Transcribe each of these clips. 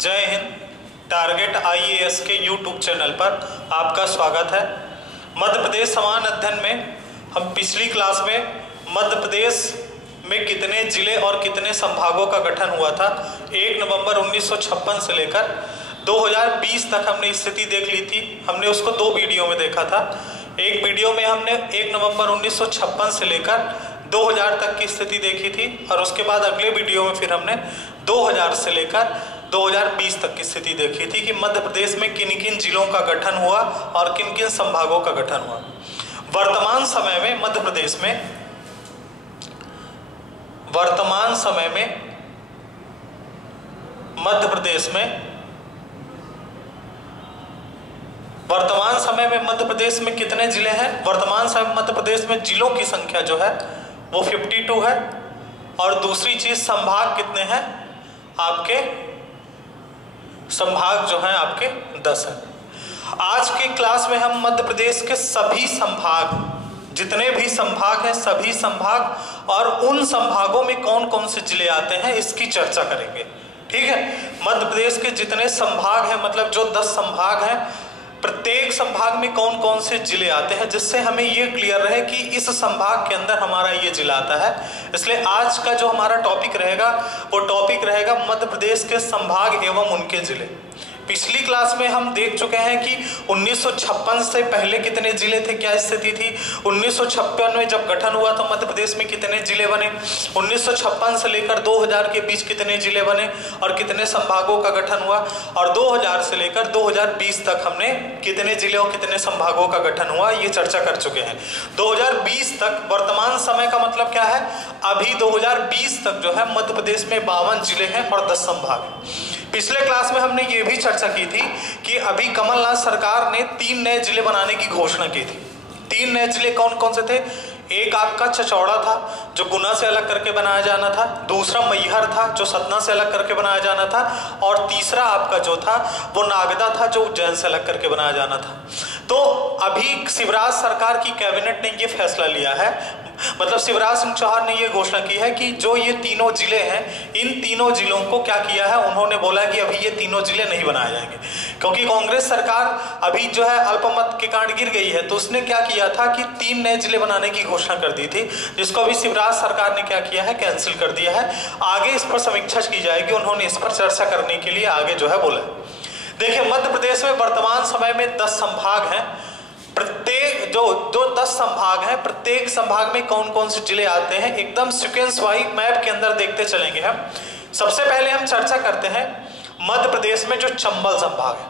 जय Hind. Target IAS के YouTube channel पर आपका स्वागत है। मध्य प्रदेश समान अध्ययन में हम पिछली क्लास में मध्य प्रदेश में कितने जिले और कितने संभागों का गठन हुआ था 1 नवंबर 1956 से लेकर 2020 तक हमने स्थिति देख ली थी। हमने उसको 2 वीडियो में देखा था। एक वीडियो में हमने 1 नवंबर 1956 से लेकर 2000 तक की स्थिति देखी थी और उसके बाद अगले वीडियो में फिर हमने 2000 से लेकर 2020 तक की स्थिति देखी थी कि मध्य प्रदेश में किन किन जिलों का गठन हुआ और किन किन संभागों का गठन हुआ। वर्तमान समय में मध्य प्रदेश में मध्य प्रदेश में कितने जिले हैं? वर्तमान समय मध्य प्रदेश में जिलों की संख्या जो है वो 52 है। और दूसरी चीज संभाग कितने हैं? आपके संभाग जो है आपके 10 है। आज की क्लास में हम मध्य प्रदेश के सभी संभाग, जितने भी संभाग हैं सभी संभाग और उन संभागों में कौन कौन से जिले आते हैं इसकी चर्चा करेंगे। ठीक है, मध्य प्रदेश के जितने संभाग हैं, मतलब जो 10 संभाग हैं, प्रत्येक संभाग में कौन कौन से जिले आते हैं, जिससे हमें ये क्लियर रहे कि इस संभाग के अंदर हमारा ये जिला आता है। इसलिए आज का जो हमारा टॉपिक रहेगा वो टॉपिक रहेगा मध्य प्रदेश के संभाग एवं उनके जिले। पिछली क्लास में हम देख चुके हैं कि 1956 से पहले कितने जिले थे, क्या स्थिति थी। 1956 में जब गठन हुआ तो मध्य प्रदेश में कितने जिले बने, 1956 से लेकर 2000 के बीच कितने जिले बने और कितने संभागों का गठन हुआ, और 2000 से लेकर 2020 तक हमने कितने जिले और कितने संभागों का गठन हुआ ये चर्चा कर चुके हैं। 2020 तक वर्तमान समय का मतलब क्या है? अभी 2020 तक जो है मध्य प्रदेश में 52 जिले हैं और 10 संभाग हैं। पिछले क्लास में हमने ये भी चर्चा की थी कि अभी कमलनाथ सरकार ने 3 नए जिले बनाने की घोषणा की थी। 3 नए जिले कौन कौन से थे? एक आपका चचौड़ा था जो गुना से अलग करके बनाया जाना था, दूसरा मैहर था जो सतना से अलग करके बनाया जाना था, और तीसरा आपका जो था वो नागदा था जो उज्जैन से अलग करके बनाया जाना था। तो अभी शिवराज सरकार की कैबिनेट ने ये फैसला लिया है, मतलब शिवराज सिंह चौहान ने ये घोषणा की है कि जो ये तीनों जिले हैं, इन तीनों जिलों को क्या किया है, उन्होंने बोला कि अभी ये तीनों जिले नहीं बनाए जाएंगे, क्योंकि कांग्रेस सरकार अभी जो है अल्पमत के कारण गिर गई है। तो उसने क्या किया था कि 3 नए जिले बनाने की घोषणा कर दी थी, जिसको अभी शिवराज सरकार ने क्या किया है, कैंसिल कर दिया है। आगे इस पर समीक्षा की जाएगी, उन्होंने इस पर चर्चा करने के लिए आगे जो है बोला। देखिए, मध्य प्रदेश में वर्तमान समय में 10 संभाग हैं। प्रत्येक जो 10 संभाग हैं, प्रत्येक संभाग में कौन कौन से जिले आते हैं एकदम सीक्वेंस वाइज मैप के अंदर देखते चलेंगे हम। सबसे पहले हम चर्चा करते हैं मध्य प्रदेश में जो चंबल संभाग है।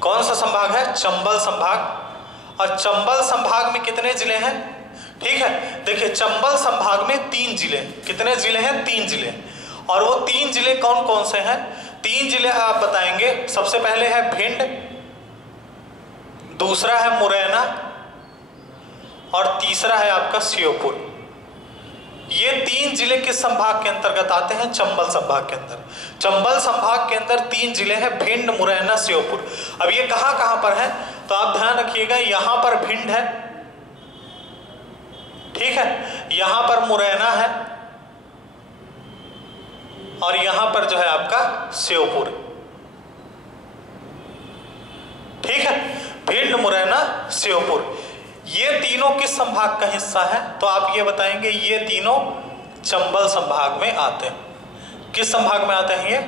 कौन सा संभाग है? चंबल संभाग। और चंबल संभाग में कितने जिले हैं? ठीक है, देखिए चंबल संभाग में 3 जिले। कितने जिले हैं? 3 जिले। और वो 3 जिले कौन कौन से हैं? 3 जिले आप बताएंगे। सबसे पहले है भिंड, दूसरा है मुरैना और तीसरा है आपका श्योपुर। ये 3 जिले किस संभाग के अंतर्गत आते हैं? चंबल संभाग के अंदर। चंबल संभाग के अंदर 3 जिले हैं, भिंड, मुरैना, श्योपुर। अब ये कहां पर है तो आप ध्यान रखिएगा, यहां पर भिंड है, ठीक है, यहां पर मुरैना है और यहां पर जो है आपका श्योपुर। ठीक है, भिंड, मुरैना, श्योपुर, ये तीनों किस संभाग का हिस्सा है? तो आप ये बताएंगे ये तीनों चंबल संभाग में आते हैं। किस संभाग में आते हैं? ये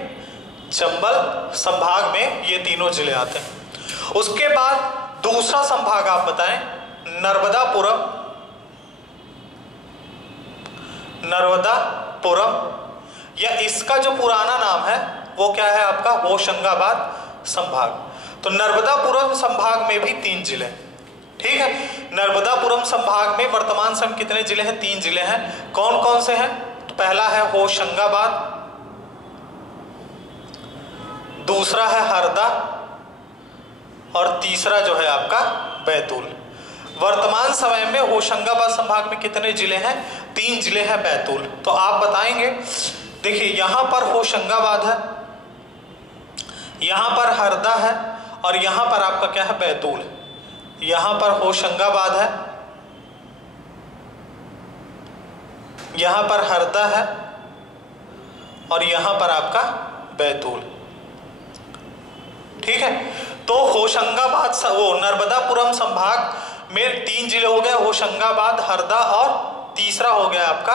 चंबल संभाग में ये तीनों जिले आते हैं। उसके बाद दूसरा संभाग आप बताएं, नर्मदापुरम, या इसका जो पुराना नाम है वो क्या है आपका? होशंगाबाद संभाग। तो नर्मदापुरम संभाग में भी 3 जिले। ठीक है, नर्मदापुरम संभाग में वर्तमान समय कितने जिले हैं? 3 जिले हैं। कौन कौन से हैं? तो पहला है होशंगाबाद, दूसरा है हरदा और तीसरा जो है आपका बैतूल। वर्तमान समय में होशंगाबाद संभाग में कितने जिले हैं? 3 जिले हैं, बैतूल। तो आप बताएंगे, देखिए यहां पर होशंगाबाद है, यहां पर हरदा है और यहां पर आपका क्या है? बैतूल। यहां पर होशंगाबाद है, यहां पर हरदा है और यहां पर आपका बैतूल। ठीक है, तो होशंगाबाद वो नर्मदापुरम संभाग में 3 जिले हो गए, होशंगाबाद, हरदा और तीसरा हो गया आपका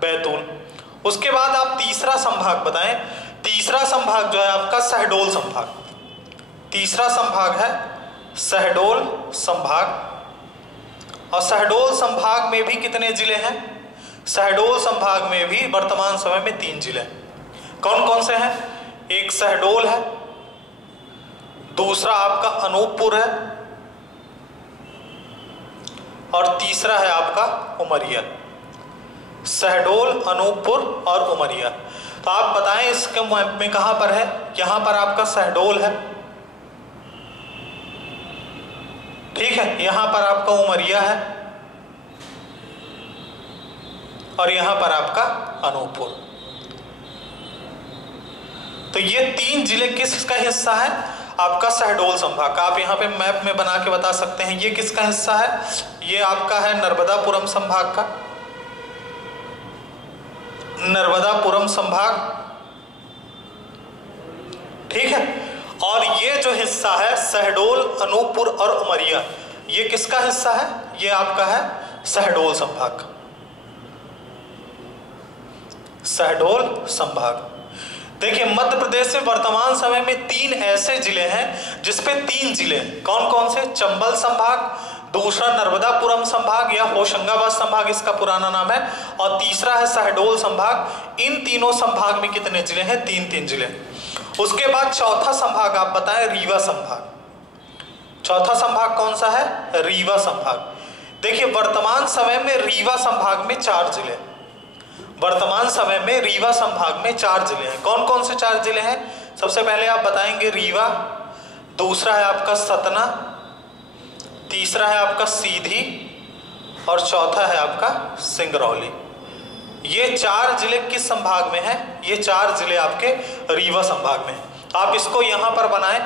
बैतूल। उसके बाद आप तीसरा संभाग बताएं। तीसरा संभाग जो है आपका शहडोल संभाग। तीसरा संभाग है शहडोल संभाग। और शहडोल संभाग में भी कितने जिले हैं? शहडोल संभाग में भी वर्तमान समय में 3 जिले। कौन कौन से हैं? एक शहडोल है, दूसरा आपका अनूपपुर है और तीसरा है आपका उमरिया। शहडोल, अनूपपुर और उमरिया। तो आप बताएं इसके मैप में कहां पर है? यहां पर आपका शहडोल है, ठीक है, यहां पर आपका उमरिया है और यहां पर आपका अनूपपुर। तो ये 3 जिले किसका हिस्सा है? आपका शहडोल संभाग का। आप यहाँ पे मैप में बना के बता सकते हैं ये किसका हिस्सा है? ये आपका है नर्मदापुरम संभाग का, नर्मदापुरम संभाग, ठीक है। और ये जो हिस्सा है शहडोल, अनूपपुर और उमरिया, ये किसका हिस्सा है? ये आपका है शहडोल संभाग, शहडोल संभाग। देखिए मध्य प्रदेश में वर्तमान समय में 3 ऐसे जिले हैं जिसपे 3 जिले, कौन कौन से? चंबल संभाग, दूसरा नर्मदापुरम संभाग या होशंगाबाद संभाग इसका पुराना नाम है, और तीसरा है शहडोल संभाग। इन तीनों संभाग में कितने जिले हैं? 3 जिले। उसके बाद चौथा संभाग आप बताएं, रीवा संभाग। चौथा संभाग कौन सा है? रीवा संभाग। देखिए वर्तमान समय में रीवा संभाग में 4 जिले, वर्तमान समय में रीवा संभाग में 4 जिले हैं। कौन कौन से 4 जिले हैं? सबसे पहले आप बताएंगे रीवा, दूसरा है आपका सतना, तीसरा है आपका सीधी और चौथा है आपका सिंगरौली। ये 4 जिले किस संभाग में हैं? ये 4 जिले आपके रीवा संभाग में हैं। आप इसको यहां पर बनाएं।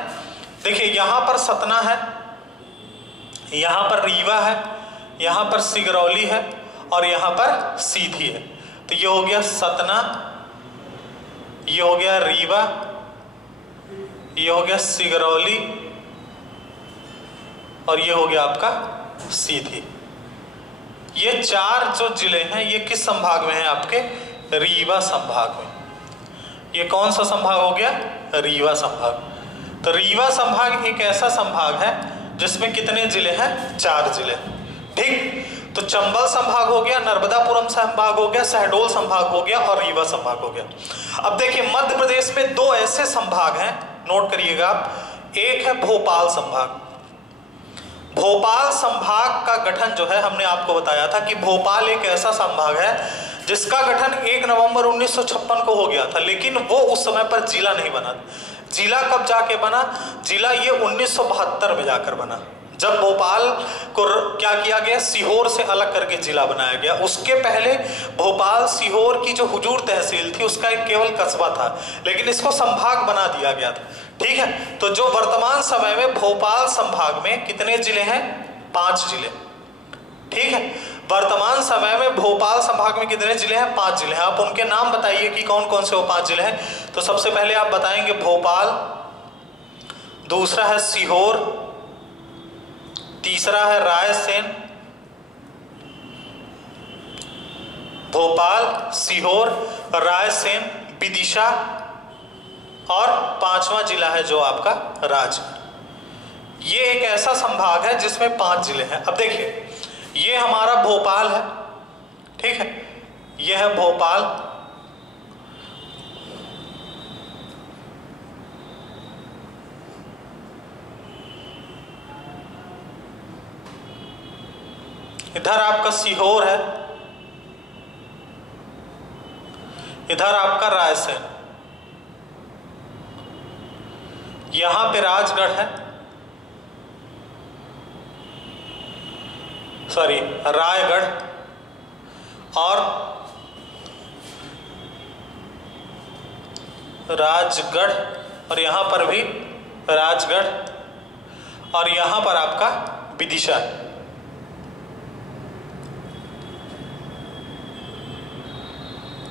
देखिए यहां पर सतना है, यहां पर रीवा है, यहां पर सिंगरौली है और यहां पर सीधी है। तो ये हो गया सतना, ये हो गया रीवा, ये हो गया सिंगरौली और ये हो गया आपका सीधी। ये 4 जो जिले हैं ये किस संभाग में हैं? आपके रीवा संभाग में। ये कौन सा संभाग हो गया? रीवा संभाग। तो रीवा संभाग एक ऐसा संभाग है जिसमें कितने जिले हैं? 4 जिले, ठीक। तो चंबल संभाग हो गया, नर्मदापुरम संभाग हो गया, शहडोल संभाग हो गया और रीवा संभाग हो गया। अब देखिए मध्य प्रदेश में 2 ऐसे संभाग हैं, नोट करिएगा आप। एक है भोपाल संभाग। भोपाल संभाग का गठन जो है हमने आपको बताया था कि भोपाल एक ऐसा संभाग है जिसका गठन 1 नवंबर 1956 को हो गया था, लेकिन वो उस समय पर जिला नहीं बना। जिला कब जाके बना? जिला ये 1972 में जाकर बना, जब भोपाल को क्या किया गया? सीहोर से अलग करके जिला बनाया गया। उसके पहले भोपाल सीहोर की जो हुजूर तहसील थी उसका एक केवल कस्बा था, लेकिन इसको संभाग बना दिया गया था, ठीक है। तो जो वर्तमान समय में भोपाल संभाग में कितने जिले हैं? 5 जिले, ठीक है। वर्तमान समय में भोपाल संभाग में कितने जिले हैं? 5 जिले हैं। आप उनके नाम बताइए कि कौन कौन से वो 5 जिले हैं। तो सबसे पहले आप बताएंगे भोपाल, दूसरा है सीहोर, तीसरा है रायसेन, भोपाल, सीहोर, रायसेन, विदिशा और 5वां जिला है जो आपका राजगढ़। ये एक ऐसा संभाग है जिसमें 5 जिले हैं। अब देखिए ये हमारा भोपाल है, ठीक है, ये है भोपाल, इधर आपका सीहोर है, इधर आपका रायसेन, यहां पे राजगढ़ है, सॉरी रायगढ़, और राजगढ़, और यहां पर भी राजगढ़, और यहां पर आपका विदिशा है।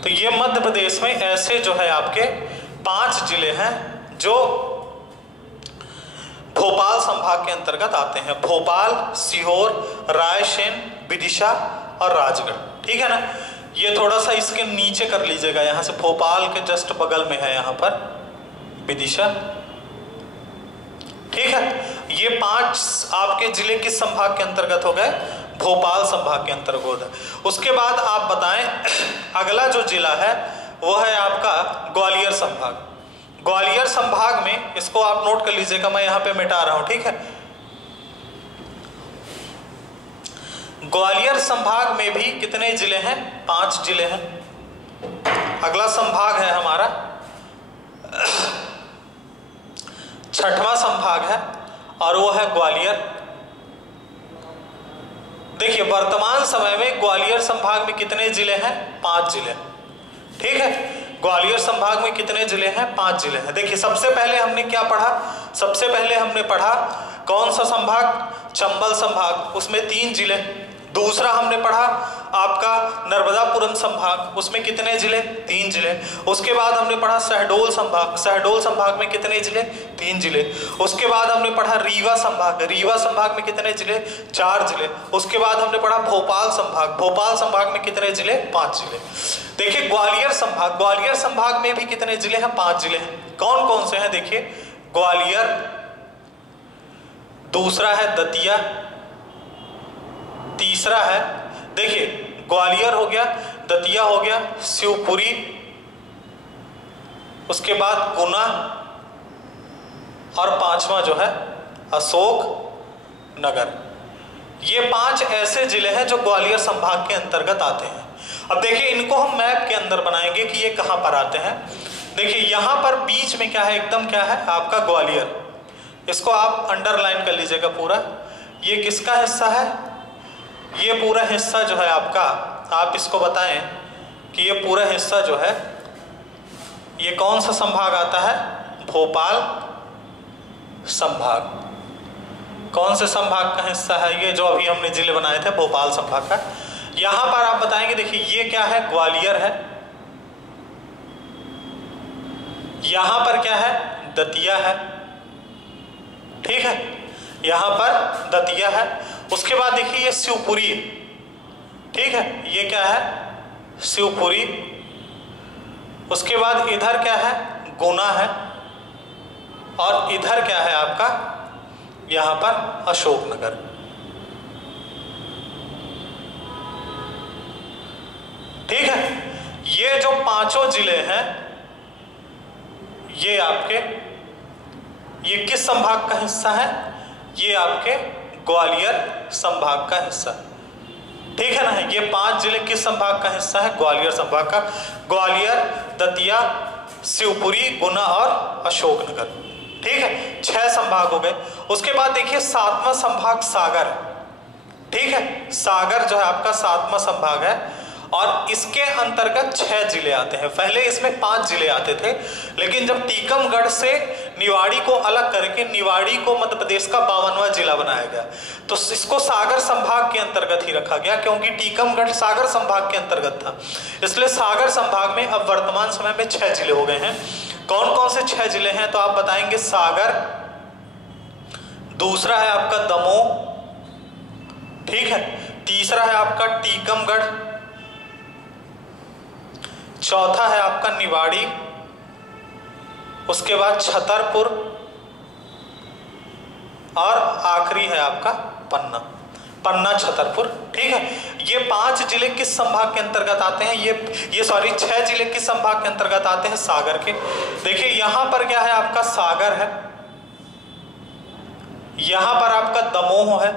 तो ये मध्य प्रदेश में ऐसे जो है आपके 5 जिले हैं जो भोपाल संभाग के अंतर्गत आते हैं। भोपाल, सीहोर, रायसेन, विदिशा और राजगढ़। ठीक है ना, ये थोड़ा सा इसके नीचे कर लीजिएगा, यहां से भोपाल के जस्ट बगल में है यहाँ पर विदिशा। ठीक है, ये 5 आपके जिले किस संभाग के अंतर्गत हो गए? भोपाल संभाग के अंतर्गत है। उसके बाद आप बताएं, अगला जो जिला है वो है आपका ग्वालियर संभाग। ग्वालियर संभाग में, इसको आप नोट कर लीजिएगा, मैं यहां पे मिटा रहा हूं। ठीक है, ग्वालियर संभाग में भी कितने जिले हैं? 5 जिले हैं। अगला संभाग है हमारा 6वां संभाग है और वो है ग्वालियर। देखिए, वर्तमान समय में ग्वालियर संभाग में कितने जिले हैं? 5 जिले। ठीक है, ग्वालियर संभाग में कितने जिले हैं? 5 जिले हैं। देखिए, सबसे पहले हमने क्या पढ़ा? सबसे पहले हमने पढ़ा कौन सा संभाग? चंबल संभाग, उसमें 3 जिले। दूसरा हमने पढ़ा आपका नर्मदापुरम संभाग, उसमें कितने जिले? 3 जिले। उसके बाद हमने पढ़ा शहडोल संभाग, शहडोल संभाग में कितने जिले? 3 जिले। उसके बाद हमने पढ़ा रीवा संभाग, रीवा संभाग में कितने जिले? 4 जिले। उसके बाद हमने पढ़ा भोपाल संभाग, भोपाल संभाग में कितने जिले? 5 जिले। देखिए, ग्वालियर संभाग, ग्वालियर संभाग में भी कितने जिले हैं? 5 जिले हैं। कौन कौन से हैं? देखिए, ग्वालियर, दूसरा है दतिया, तीसरा है, देखिए ग्वालियर हो गया, दतिया हो गया, शिवपुरी, उसके बाद गुना और 5वां जो है अशोक नगर। ये 5 ऐसे जिले हैं जो ग्वालियर संभाग के अंतर्गत आते हैं। अब देखिए, इनको हम मैप के अंदर बनाएंगे कि ये कहां पर आते हैं। देखिए, यहां पर बीच में क्या है? एकदम क्या है आपका? ग्वालियर। इसको आप अंडरलाइन कर लीजिएगा पूरा। ये किसका हिस्सा है? ये पूरा हिस्सा जो है आपका, आप इसको बताएं कि ये पूरा हिस्सा जो है ये कौन सा संभाग आता है? भोपाल संभाग। कौन से संभाग का हिस्सा है ये? जो अभी हमने जिले बनाए थे, भोपाल संभाग का। यहां पर आप बताएंगे, देखिए ये क्या है? ग्वालियर है। यहां पर क्या है? दतिया है। ठीक है, यहां पर दतिया है। उसके बाद देखिए ये शिवपुरी है। ठीक है, ये क्या है? शिवपुरी। उसके बाद इधर क्या है? गुना है। और इधर क्या है आपका? यहां पर अशोकनगर। ठीक है, ये जो 5 जिले हैं ये आपके, ये किस संभाग का हिस्सा है? ये आपके ग्वालियर संभाग का हिस्सा। ठीक है ना, ये 5 जिले किस संभाग का हिस्सा है? ग्वालियर संभाग का। ग्वालियर, दतिया, शिवपुरी, गुना और अशोकनगर। ठीक है, 6 संभाग हो गए। उसके बाद देखिए 7वां संभाग सागर। ठीक है, सागर जो है आपका 7वां संभाग है और इसके अंतर्गत 6 जिले आते हैं। पहले इसमें 5 जिले आते थे, लेकिन जब टीकमगढ़ से निवाड़ी को अलग करके निवाड़ी को मध्य प्रदेश का 52वां जिला बनाया गया, तो इसको सागर संभाग के अंतर्गत ही रखा गया, क्योंकि टीकमगढ़ सागर संभाग के अंतर्गत था। इसलिए सागर संभाग में अब वर्तमान समय में 6 जिले हो गए हैं। कौन कौन से 6 जिले हैं? तो आप बताएंगे सागर, दूसरा है आपका दमोह, ठीक है, तीसरा है आपका टीकमगढ़, चौथा है आपका निवाड़ी, उसके बाद छतरपुर और आखिरी है आपका पन्ना, पन्ना छतरपुर। ठीक है, ये 5 जिले किस संभाग के अंतर्गत आते हैं? ये 6 जिले किस संभाग के अंतर्गत आते हैं? सागर के। देखिए यहां पर क्या है आपका? सागर है, यहां पर आपका दमोह है,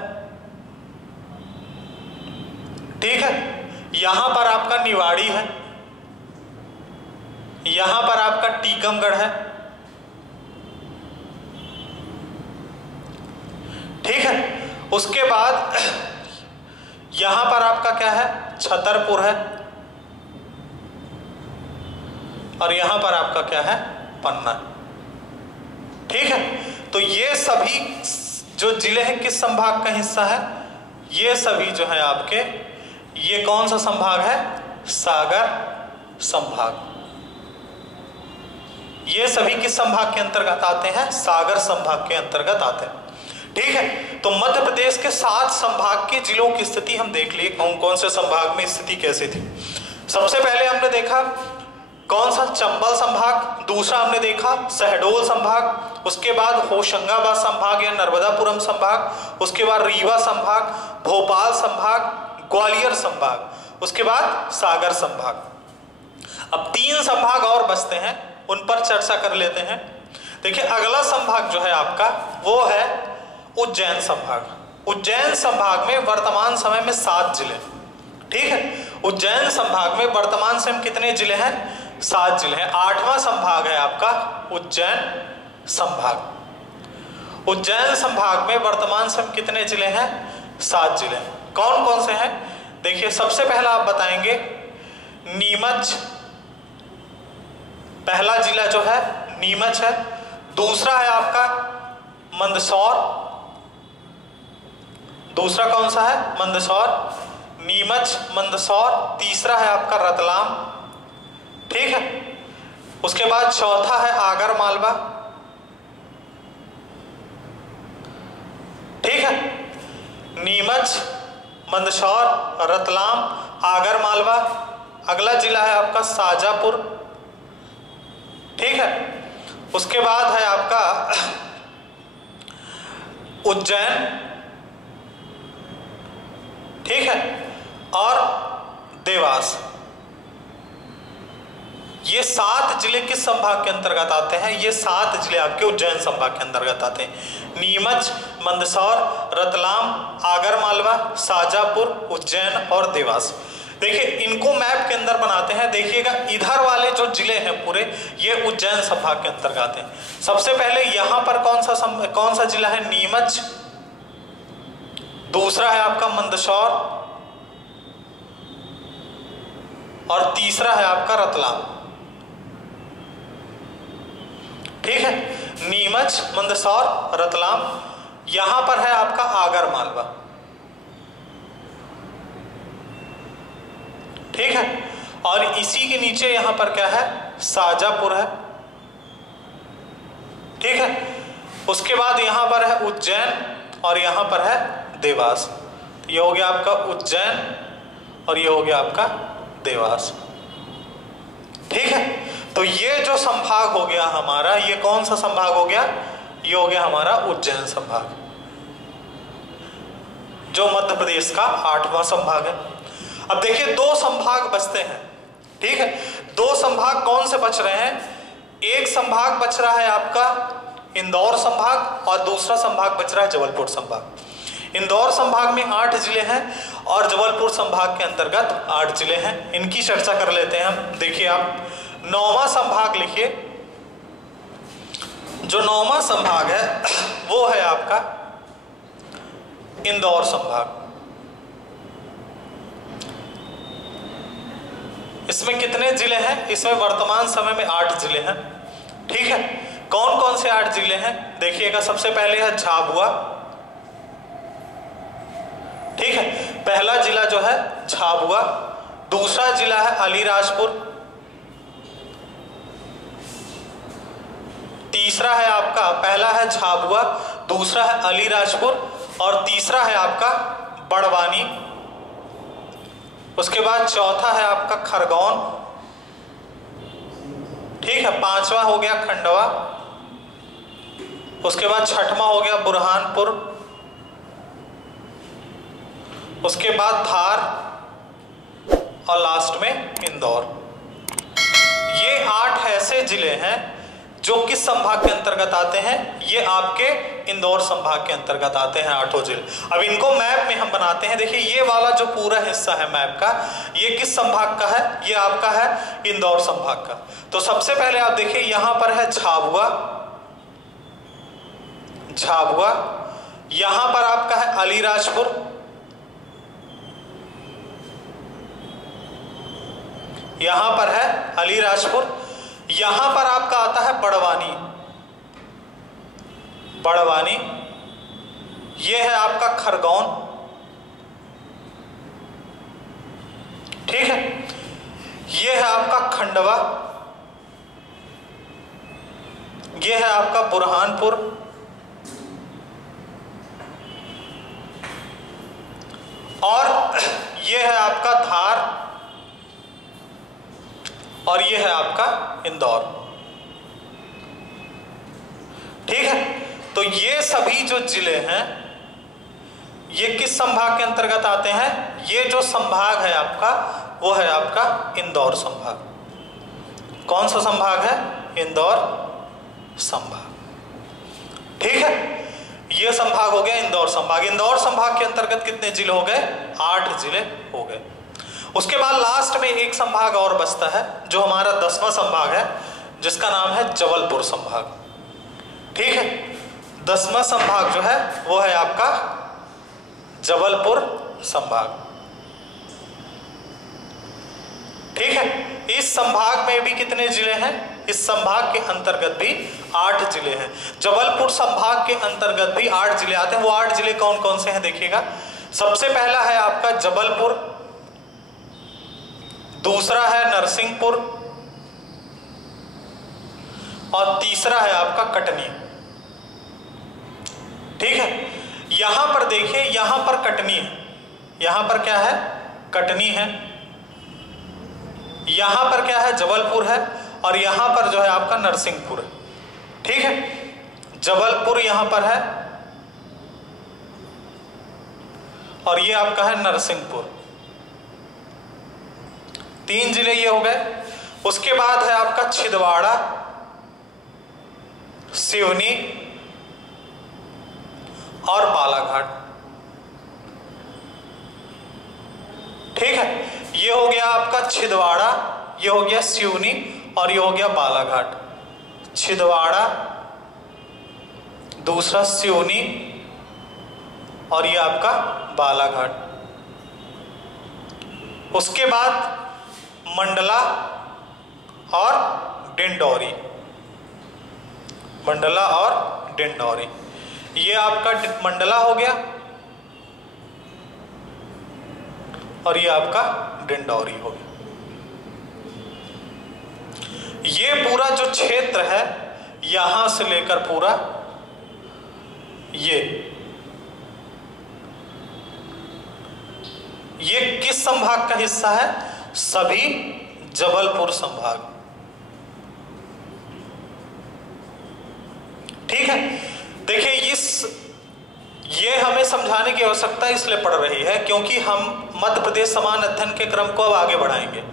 ठीक है, यहां पर आपका निवाड़ी है, यहां पर आपका टीकमगढ़ है, ठीक है। उसके बाद यहां पर आपका क्या है? छतरपुर है और यहां पर आपका क्या है? पन्ना। ठीक है, तो ये सभी जो जिले हैं किस संभाग का हिस्सा है? ये सभी जो है आपके, ये कौन सा संभाग है? सागर संभाग। ये सभी किस संभाग के अंतर्गत आते हैं? सागर संभाग के अंतर्गत आते हैं। ठीक है, तो मध्य प्रदेश के 7 संभाग के जिलों की स्थिति हम देख लिए, कौन कौन से संभाग में स्थिति कैसी थी। सबसे पहले हमने देखा कौन सा? चंबल संभाग। दूसरा हमने देखा शहडोल संभाग। उसके बाद होशंगाबाद संभाग या नर्मदापुरम संभाग। उसके बाद रीवा संभाग, भोपाल संभाग, ग्वालियर संभाग, उसके बाद सागर संभाग। अब 3 संभाग और बचते हैं, उन पर चर्चा कर लेते हैं। देखिए, अगला संभाग जो है आपका वो है उज्जैन संभाग। उज्जैन संभाग में वर्तमान समय में 7 जिले। ठीक है, उज्जैन संभाग में वर्तमान समय कितने जिले हैं? 7 जिले हैं। 8वां संभाग है आपका उज्जैन संभाग। उज्जैन संभाग में वर्तमान समय कितने जिले हैं? 7 जिले। कौन कौन से हैं? देखिए, सबसे पहला आप बताएंगे नीमच। पहला जिला जो है नीमच है। दूसरा है आपका मंदसौर। दूसरा कौन सा है? मंदसौर। नीमच, मंदसौर। तीसरा है आपका रतलाम। ठीक है, उसके बाद चौथा है आगर मालवा। ठीक है, नीमच, मंदसौर, रतलाम, आगर मालवा। अगला जिला है आपका शाजापुर। ठीक है, उसके बाद है आपका उज्जैन। ठीक है, और देवास। ये 7 जिले किस संभाग के अंतर्गत आते हैं? ये 7 जिले आपके उज्जैन संभाग के अंतर्गत आते हैं। नीमच, मंदसौर, रतलाम, आगर मालवा, शाजापुर, उज्जैन और देवास। देखिए, इनको मैप के अंदर बनाते हैं। देखिएगा, इधर वाले जो जिले हैं पूरे, ये उज्जैन संभाग के अंतर्गत हैं। सबसे पहले यहां पर कौन सा जिला है? नीमच। दूसरा है आपका मंदसौर और तीसरा है आपका रतलाम। ठीक है, नीमच, मंदसौर, रतलाम। यहां पर है आपका आगर मालवा। ठीक है, और इसी के नीचे यहां पर क्या है? शाजापुर है। ठीक है, उसके बाद यहां पर है उज्जैन और यहां पर है देवास। ये हो गया आपका उज्जैन और ये हो गया आपका देवास। ठीक है, तो ये जो संभाग हो गया हमारा, ये कौन सा संभाग हो गया? ये हो गया हमारा उज्जैन संभाग, जो मध्य प्रदेश का 8वां संभाग है। अब देखिए, 2 संभाग बचते हैं। ठीक है, 2 संभाग कौन से बच रहे हैं? एक संभाग बच रहा है आपका इंदौर संभाग और दूसरा संभाग बच रहा है जबलपुर संभाग। इंदौर संभाग में 8 जिले हैं और जबलपुर संभाग के अंतर्गत 8 जिले हैं। इनकी चर्चा कर लेते हैं हम। देखिए, आप 9वां संभाग लिखिए। जो 9वां संभाग है वो है आपका इंदौर संभाग। इसमें कितने जिले हैं? इसमें वर्तमान समय में 8 जिले हैं। ठीक है, कौन कौन से 8 जिले हैं? देखिएगा, सबसे पहले है झाबुआ। ठीक है, पहला जिला जो है झाबुआ। दूसरा जिला है अलीराजपुर। तीसरा है आपका, पहला है झाबुआ, दूसरा है अलीराजपुर और तीसरा है आपका बड़वानी। उसके बाद चौथा है आपका खरगोन। ठीक है, 5वां हो गया खंडवा। उसके बाद 6वां हो गया बुरहानपुर। उसके बाद धार और लास्ट में इंदौर। ये 8 ऐसे जिले हैं जो किस संभाग के अंतर्गत आते हैं? ये आपके इंदौर संभाग के अंतर्गत आते हैं 8 जिले। अब इनको मैप में हम बनाते हैं। देखिए, ये वाला जो पूरा हिस्सा है मैप का, ये किस संभाग का है? ये आपका है इंदौर संभाग का। तो सबसे पहले आप देखिए, यहां पर है झाबुआ। झाबुआ, यहां पर आपका है अलीराजपुर। यहां पर है अलीराजपुर। यहां पर आपका आता है बड़वानी। बड़वानी, यह है आपका खरगोन। ठीक है, यह है आपका खंडवा। ये है आपका बुरहानपुर, और ये है आपका धार, और ये है आपका इंदौर। ठीक है, तो ये सभी जो जिले हैं ये किस संभाग के अंतर्गत आते हैं? ये जो संभाग है आपका वो है आपका इंदौर संभाग। कौन सा संभाग है? इंदौर संभाग। ठीक है, ये संभाग हो गया इंदौर संभाग। इंदौर संभाग के अंतर्गत कितने जिले हो गए? 8 जिले हो गए। उसके बाद लास्ट में एक संभाग और बचता है जो हमारा 10वां संभाग है, जिसका नाम है जबलपुर संभाग। ठीक है, 10वां संभाग जो है वो है आपका जबलपुर संभाग। ठीक है, इस संभाग में भी कितने जिले हैं? इस संभाग के अंतर्गत भी 8 जिले हैं। जबलपुर संभाग के अंतर्गत भी 8 जिले आते हैं। वो 8 जिले कौन कौन से हैं देखिएगा। सबसे पहला है आपका जबलपुर, दूसरा है नरसिंहपुर, और तीसरा है आपका कटनी। ठीक है, यहां पर देखिए, यहां पर कटनी है, यहां पर क्या है? कटनी है, यहां पर क्या है? जबलपुर है, और यहां पर जो है आपका नरसिंहपुर है। ठीक है, जबलपुर यहां पर है और ये आपका है नरसिंहपुर। 3 जिले ये हो गए। उसके बाद है आपका छिंदवाड़ा, सिवनी और बालाघाट। ठीक है, ये हो गया आपका छिंदवाड़ा, ये हो गया सिवनी, और ये हो गया बालाघाट। छिंदवाड़ा, दूसरा सिवनी, और ये आपका बालाघाट। उसके बाद मंडला और डिंडौरी, मंडला और डिंडौरी। ये आपका मंडला हो गया और ये आपका डिंडौरी हो गया। ये पूरा जो क्षेत्र है यहां से लेकर पूरा ये किस संभाग का हिस्सा है? सभी जबलपुर संभाग। ठीक है, देखिए ये हमें समझाने की आवश्यकता इसलिए पड़ रही है क्योंकि हम मध्य प्रदेश समान अध्ययन के क्रम को अब आगे बढ़ाएंगे,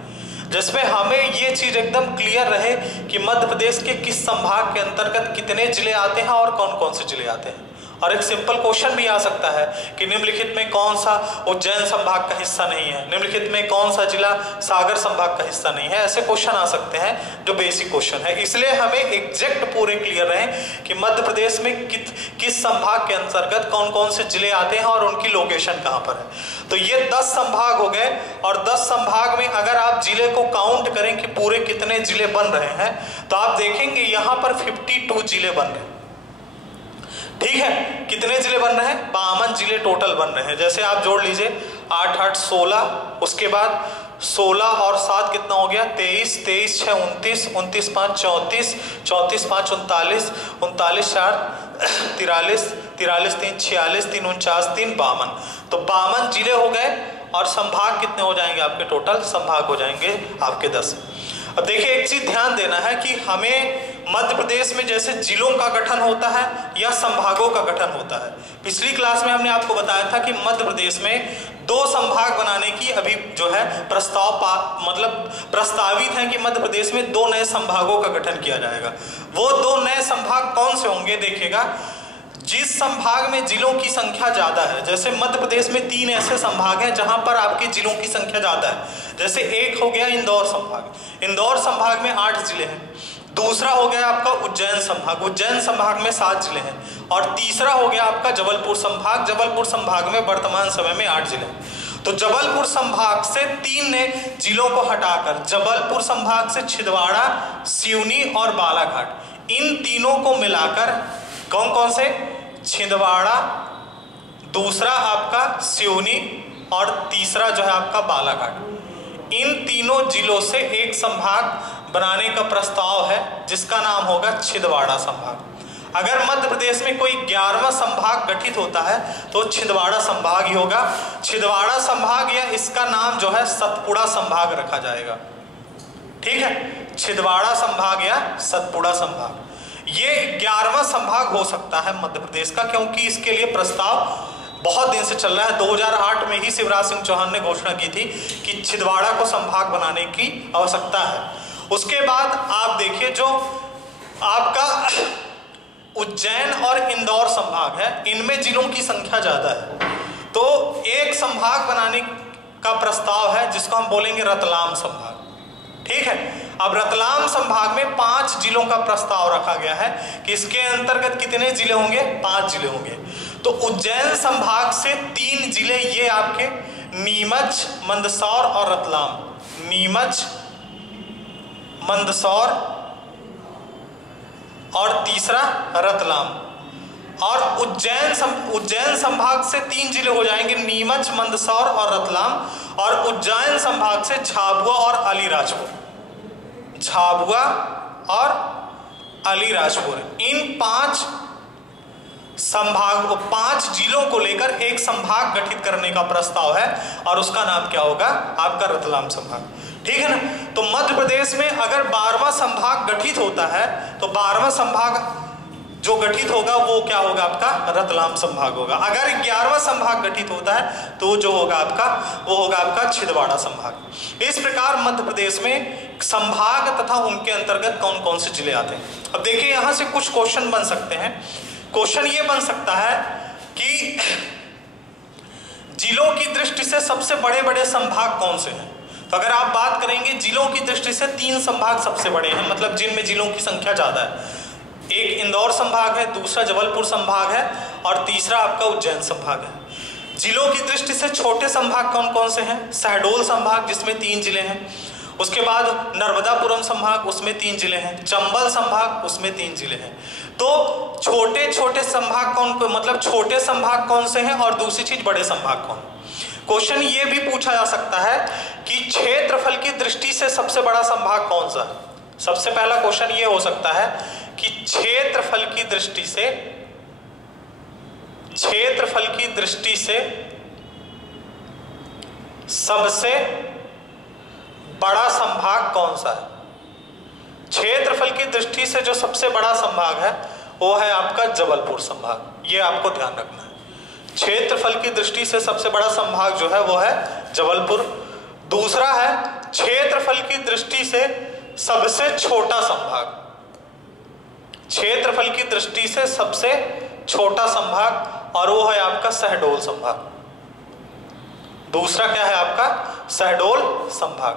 जिसमें हमें ये चीज एकदम क्लियर रहे कि मध्य प्रदेश के किस संभाग के अंतर्गत कितने जिले आते हैं और कौन कौन से जिले आते हैं। और एक सिंपल क्वेश्चन भी आ सकता है कि निम्नलिखित में कौन सा उज्जैन संभाग का हिस्सा नहीं है, निम्नलिखित में कौन सा जिला सागर संभाग का हिस्सा नहीं है। ऐसे क्वेश्चन आ सकते हैं जो बेसिक क्वेश्चन है। इसलिए हमें एग्जैक्ट पूरे क्लियर रहे कि मध्य प्रदेश में किस संभाग के अंतर्गत कौन कौन से जिले आते हैं और उनकी लोकेशन कहाँ पर है। तो ये 10 संभाग हो गए, और 10 संभाग में अगर आप जिले को काउंट करें कि पूरे कितने जिले बन रहे हैं, तो आप देखेंगे यहाँ पर 52 जिले बन रहे हैं। ठीक है, कितने जिले बन रहे हैं? 52 जिले टोटल बन रहे हैं। जैसे आप जोड़ लीजिए 8 8 16, उसके बाद 16 और 7 कितना हो गया? 23, 23 6 29, 29 5 34, 34 5 39, 39 4 43, 43 3 46, 3 49, 3 52। तो 52 जिले हो गए, और संभाग कितने हो जाएंगे आपके? टोटल संभाग हो जाएंगे आपके 10। अब देखिए, एक चीज ध्यान देना है कि हमें मध्य प्रदेश में जैसे जिलों का गठन होता है या संभागों का गठन होता है। पिछली क्लास में हमने आपको बताया था कि मध्य प्रदेश में 2 संभाग बनाने की अभी जो है प्रस्तावित है कि मध्य प्रदेश में 2 नए संभागों का गठन किया जाएगा। वो 2 नए संभाग कौन से होंगे? देखिएगा, जिस संभाग में जिलों की संख्या ज्यादा है, जैसे मध्य प्रदेश में 3 ऐसे संभाग हैं जहां पर आपके जिलों की संख्या ज्यादा है। जैसे एक हो गया इंदौर संभाग, इंदौर संभाग में 8 जिले हैं। दूसरा हो गया आपका उज्जैन संभाग, उज्जैन संभाग में 7 जिले हैं। और तीसरा हो गया आपका जबलपुर संभाग, जबलपुर संभाग में वर्तमान समय में 8 जिले हैं। तो जबलपुर संभाग से 3 जिलों को हटाकर जबलपुर संभाग से छिंदवाड़ा, सिवनी और बालाघाट, इन तीनों को मिलाकर कौन कौन से? छिंदवाड़ा, दूसरा आपका सिवनी, और तीसरा जो है आपका बालाघाट। इन तीनों जिलों से एक संभाग बनाने का प्रस्ताव है जिसका नाम होगा छिंदवाड़ा संभाग। अगर मध्य प्रदेश में कोई 11वां संभाग गठित होता है तो छिंदवाड़ा संभाग ही होगा। छिंदवाड़ा संभाग या इसका नाम जो है सतपुड़ा संभाग रखा जाएगा। ठीक है, छिंदवाड़ा संभाग या सतपुड़ा संभाग ये 11वां संभाग हो सकता है मध्य प्रदेश का, क्योंकि इसके लिए प्रस्ताव बहुत दिन से चल रहा है। 2008 में ही शिवराज सिंह चौहान ने घोषणा की थी कि छिंदवाड़ा को संभाग बनाने की आवश्यकता है। उसके बाद आप देखिए जो आपका उज्जैन और इंदौर संभाग है, इनमें जिलों की संख्या ज्यादा है, तो एक संभाग बनाने का प्रस्ताव है जिसको हम बोलेंगे रतलाम संभाग। ठीक है, अब रतलाम संभाग में 5 जिलों का प्रस्ताव रखा गया है कि इसके अंतर्गत कितने जिले होंगे, 5 जिले होंगे। तो उज्जैन संभाग से 3 जिले ये आपके नीमच, मंदसौर और रतलाम। नीमच, मंदसौर और तीसरा रतलाम। और उज्जैन संभाग से 3 जिले हो जाएंगे, नीमच, मंदसौर और रतलाम। और उज्जैन संभाग से झाबुआ और अलीराजपुर। झाबुआ और अलीराजपुर, इन 5 जिलों को लेकर एक संभाग गठित करने का प्रस्ताव है और उसका नाम क्या होगा, आपका रतलाम संभाग। ठीक है ना। तो मध्य प्रदेश में अगर 12वां संभाग गठित होता है तो 12वां संभाग जो गठित होगा वो क्या होगा, आपका रतलाम संभाग होगा। अगर 11वां संभाग गठित होता है तो जो होगा आपका, वो होगा आपका छिंदवाड़ा संभाग। इस प्रकार मध्य प्रदेश में संभाग तथा उनके अंतर्गत कौन कौन से जिले आते हैं। अब देखिए यहां से कुछ क्वेश्चन बन सकते हैं। क्वेश्चन ये बन सकता है कि जिलों की दृष्टि से सबसे बड़े बड़े संभाग कौन से हैं। तो अगर आप बात करेंगे जिलों की दृष्टि से 3 संभाग सबसे बड़े हैं, मतलब जिनमें जिलों की संख्या ज्यादा है। एक इंदौर संभाग है, दूसरा जबलपुर संभाग है और तीसरा आपका उज्जैन संभाग है। जिलों की दृष्टि से छोटे संभाग कौन कौन से हैं, शहडोल संभाग जिसमें 3 जिले हैं, उसके बाद नर्मदापुरम संभाग उसमें 3 जिले हैं, चंबल संभाग उसमें 3 जिले हैं। तो छोटे छोटे संभाग कौन, मतलब छोटे संभाग कौन से हैं और दूसरी चीज बड़े संभाग कौन। क्वेश्चन ये भी पूछा जा सकता है कि क्षेत्रफल की दृष्टि से सबसे बड़ा संभाग कौन सा है। सबसे पहला क्वेश्चन ये हो सकता है कि क्षेत्रफल की दृष्टि से सबसे बड़ा संभाग कौन सा है। क्षेत्रफल की दृष्टि से जो सबसे बड़ा संभाग है वो है आपका जबलपुर संभाग। ये आपको ध्यान रखना है। क्षेत्रफल की दृष्टि से सबसे बड़ा संभाग जो है वो है जबलपुर। दूसरा है क्षेत्रफल की दृष्टि से सबसे छोटा संभाग। क्षेत्रफल की दृष्टि से सबसे छोटा संभाग और वो है आपका शहडोल संभाग। दूसरा क्या है आपका, शहडोल संभाग।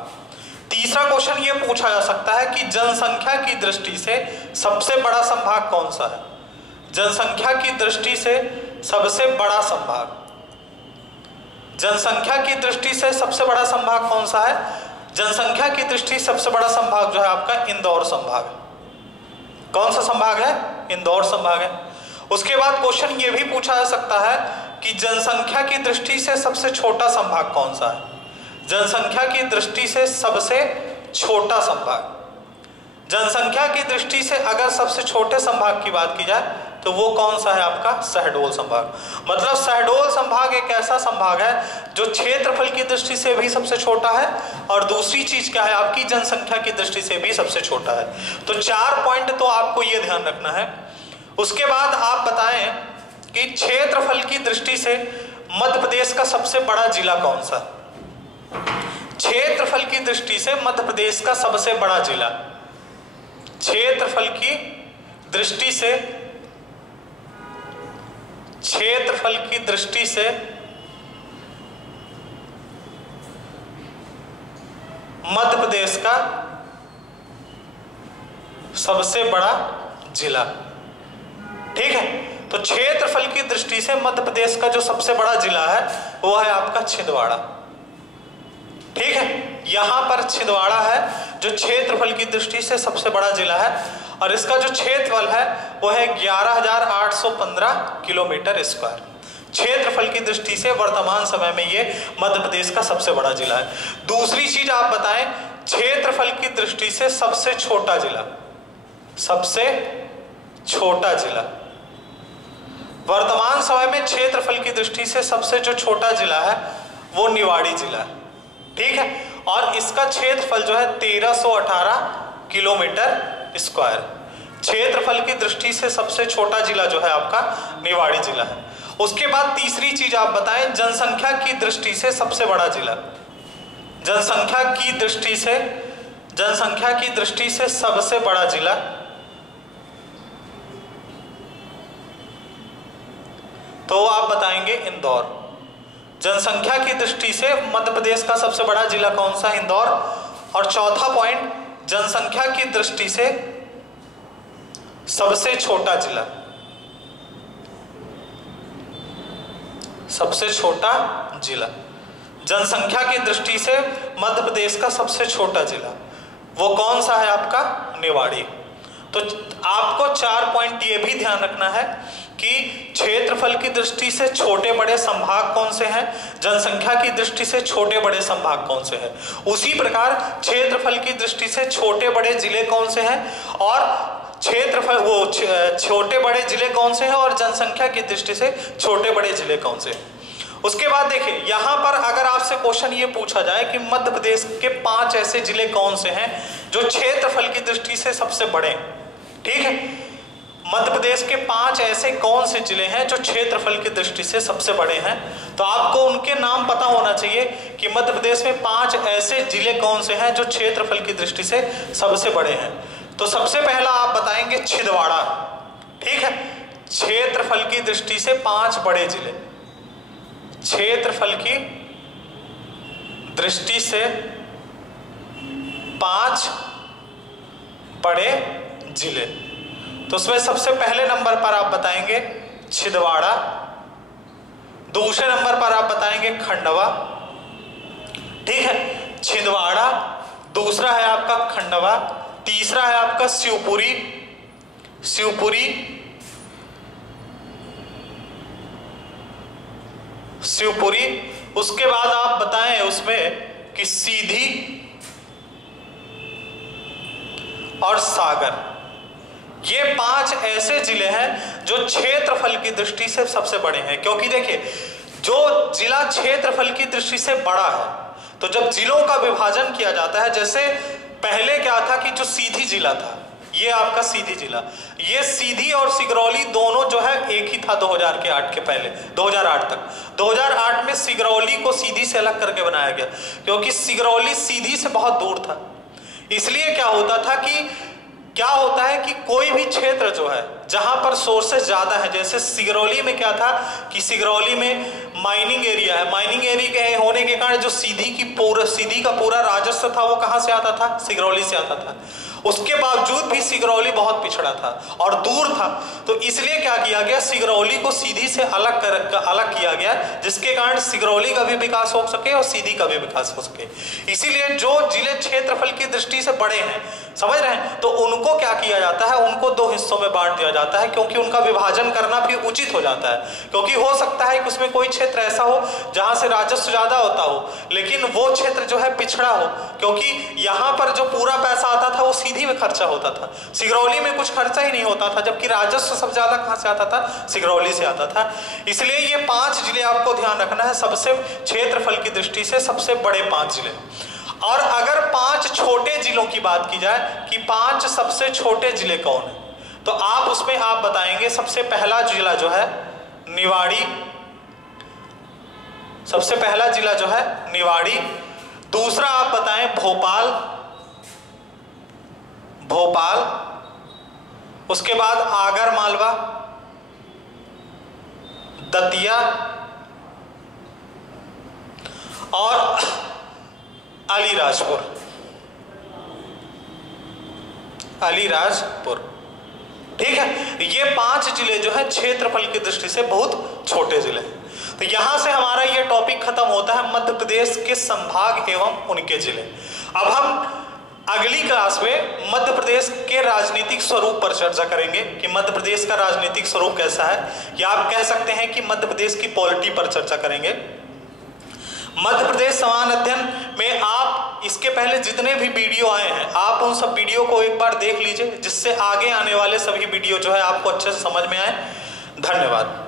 तीसरा क्वेश्चन ये पूछा जा सकता है कि जनसंख्या की दृष्टि से सबसे बड़ा संभाग कौन सा है। जनसंख्या की दृष्टि से सबसे बड़ा संभाग, जनसंख्या की दृष्टि से सबसे बड़ा संभाग कौन सा है। जनसंख्या की दृष्टि से सबसे बड़ा संभाग जो है आपका इंदौर संभाग है। कौन सा संभाग है, इंदौर संभाग है। उसके बाद क्वेश्चन ये भी पूछा जा सकता है कि जनसंख्या की दृष्टि से सबसे छोटा संभाग कौन सा है। जनसंख्या की दृष्टि से सबसे छोटा संभाग, जनसंख्या की दृष्टि से अगर सबसे छोटे संभाग की बात की जाए तो वो कौन सा है आपका, शहडोल संभाग। मतलब शहडोल संभाग एक ऐसा संभाग है जो क्षेत्रफल की दृष्टि से भी सबसे छोटा है और दूसरी चीज क्या है आपकी, जनसंख्या की दृष्टि से भी सबसे छोटा है। तो 4 पॉइंट तो आपको ये ध्यान रखना है। उसके बाद आप बताएं कि क्षेत्रफल की दृष्टि से मध्य प्रदेश का सबसे बड़ा जिला कौन सा। क्षेत्रफल की दृष्टि से मध्य प्रदेश का सबसे बड़ा जिला, क्षेत्रफल की दृष्टि से, क्षेत्रफल की दृष्टि से मध्य प्रदेश का सबसे बड़ा जिला। ठीक है, तो क्षेत्रफल की दृष्टि से मध्य प्रदेश का जो सबसे बड़ा जिला है वो है आपका छिंदवाड़ा। ठीक है, यहां पर छिंदवाड़ा है जो क्षेत्रफल की दृष्टि से सबसे बड़ा जिला है और इसका जो क्षेत्रफल है वो है 11,815 किलोमीटर स्क्वायर। क्षेत्रफल की दृष्टि से वर्तमान समय में ये मध्य प्रदेश का सबसे बड़ा जिला है। दूसरी चीज आप बताएं क्षेत्रफल की दृष्टि से सबसे छोटा जिला, सबसे छोटा जिला वर्तमान समय में क्षेत्रफल की दृष्टि से सबसे जो छोटा जिला है वो निवाड़ी जिला है, ठीक है। और इसका क्षेत्रफल जो है 1318 किलोमीटर स्क्वायर। क्षेत्रफल की दृष्टि से सबसे छोटा जिला जो है आपका निवाड़ी जिला है। उसके बाद तीसरी चीज आप बताएं, जनसंख्या की दृष्टि से सबसे बड़ा जिला, जनसंख्या की दृष्टि से, जनसंख्या की दृष्टि से सबसे बड़ा जिला, तो आप बताएंगे इंदौर। जनसंख्या की दृष्टि से मध्य प्रदेश का सबसे बड़ा जिला कौन सा? इंदौर। और चौथा पॉइंट, जनसंख्या की दृष्टि से सबसे छोटा जिला, सबसे छोटा जिला, जनसंख्या की दृष्टि से मध्य प्रदेश का सबसे छोटा जिला वो कौन सा है? आपका निवाड़ी। तो आपको 4 पॉइंट ये भी ध्यान रखना है कि क्षेत्रफल की दृष्टि से छोटे बड़े संभाग कौन से हैं, जनसंख्या की दृष्टि से छोटे बड़े संभाग कौन से हैं, उसी प्रकार क्षेत्रफल की दृष्टि से छोटे बड़े जिले कौन से हैं, और क्षेत्रफल वो छोटे बड़े जिले कौन से हैं, और जनसंख्या की दृष्टि से छोटे बड़े जिले कौन से हैं। उसके बाद देखिए यहां पर अगर आपसे क्वेश्चन ये पूछा जाए कि मध्य प्रदेश के 5 ऐसे जिले कौन से हैं जो क्षेत्रफल की दृष्टि से सबसे बड़े, ठीक है, मध्य प्रदेश के 5 ऐसे कौन से जिले हैं जो क्षेत्रफल की दृष्टि से सबसे बड़े हैं, तो आपको उनके नाम पता होना चाहिए कि मध्य प्रदेश में 5 ऐसे जिले कौन से हैं जो क्षेत्रफल की दृष्टि से सबसे बड़े हैं। तो सबसे पहला आप बताएंगे छिंदवाड़ा, ठीक है, क्षेत्रफल की दृष्टि से 5 बड़े जिले, क्षेत्रफल की दृष्टि से 5 बड़े जिले, तो उसमें सबसे पहले नंबर पर आप बताएंगे छिंदवाड़ा, दूसरे नंबर पर आप बताएंगे खंडवा, ठीक है, छिंदवाड़ा, दूसरा है आपका खंडवा, तीसरा है आपका शिवपुरी, शिवपुरी, शिवपुरी, उसके बाद आप बताएं उसमें कि सीधी और सागर। ये 5 ऐसे जिले हैं जो क्षेत्रफल की दृष्टि से सबसे बड़े हैं, क्योंकि देखिए जो जिला क्षेत्रफल की दृष्टि से बड़ा है तो जब जिलों का विभाजन किया जाता है, जैसे पहले क्या था कि जो सीधी जिला था, ये आपका सीधी जिला, ये सीधी और सिगरौली दोनों जो है एक ही था 2008 के पहले, 2008 तक। 2008 में सिगरौली को सीधी से अलग करके बनाया गया क्योंकि सिगरौली सीधी से बहुत दूर था। इसलिए क्या होता था कि क्या होता है कि कोई भी क्षेत्र जो है जहां पर सोर्सेस ज्यादा है, जैसे सिगरौली में क्या था कि सिगरौली में माइनिंग एरिया है, माइनिंग एरिया के होने के कारण जो सीधी का पूरा राजस्व था वो कहां से आता था? सिगरौली से आता था। उसके बावजूद भी सिगरौली बहुत पिछड़ा था और दूर था, तो इसलिए क्या किया गया, सिगरौली को सीधी से अलग किया गया, जिसके कारण सिगरौली का भी विकास हो सके और सीधी का भी विकास हो सके। इसीलिए जो जिले क्षेत्रफल की दृष्टि से बड़े हैं, समझ रहे हैं, तो उनको क्या किया जाता है, उनको 2 हिस्सों में बांट दिया जाता है, क्योंकि उनका विभाजन करना भी उचित हो जाता है। क्योंकि हो सकता है कि उसमें कोई क्षेत्र ऐसा हो जहां से राजस्व ज्यादा होता हो, लेकिन वो क्षेत्र जो है पिछड़ा हो, क्योंकि यहाँ पर जो पूरा पैसा आता था वो सीधी में खर्चा होता था, सिगरौली में कुछ खर्चा ही नहीं होता था, जबकि राजस्व सब ज्यादा कहां से आता था? सिगरौली से आता था। इसलिए ये 5 जिले आपको ध्यान रखना है, सबसे क्षेत्रफल की दृष्टि से सबसे बड़े 5 जिले। और अगर 5 छोटे जिलों की बात की जाए कि 5 सबसे छोटे जिले कौन है, तो आप उसमें आप बताएंगे सबसे पहला जिला जो है निवाड़ी, सबसे पहला जिला जो है निवाड़ी, दूसरा आप बताएं भोपाल, भोपाल, उसके बाद आगर मालवा, दतिया और अलीराजपुर, अलीराजपुर, ठीक है। ये 5 जिले जो है क्षेत्रफल की दृष्टि से बहुत छोटे जिले हैं। तो यहां से हमारा ये टॉपिक खत्म होता है मध्य प्रदेश के संभाग एवं उनके जिले। अब हम अगली क्लास में मध्य प्रदेश के राजनीतिक स्वरूप पर चर्चा करेंगे कि मध्य प्रदेश का राजनीतिक स्वरूप कैसा है, या आप कह सकते हैं कि मध्य प्रदेश की पॉलिटी पर चर्चा करेंगे। मध्य प्रदेश समान अध्ययन में आप इसके पहले जितने भी वीडियो आए हैं आप उन सब वीडियो को एक बार देख लीजिए, जिससे आगे आने वाले सभी वीडियो जो है आपको अच्छे से समझ में आए। धन्यवाद।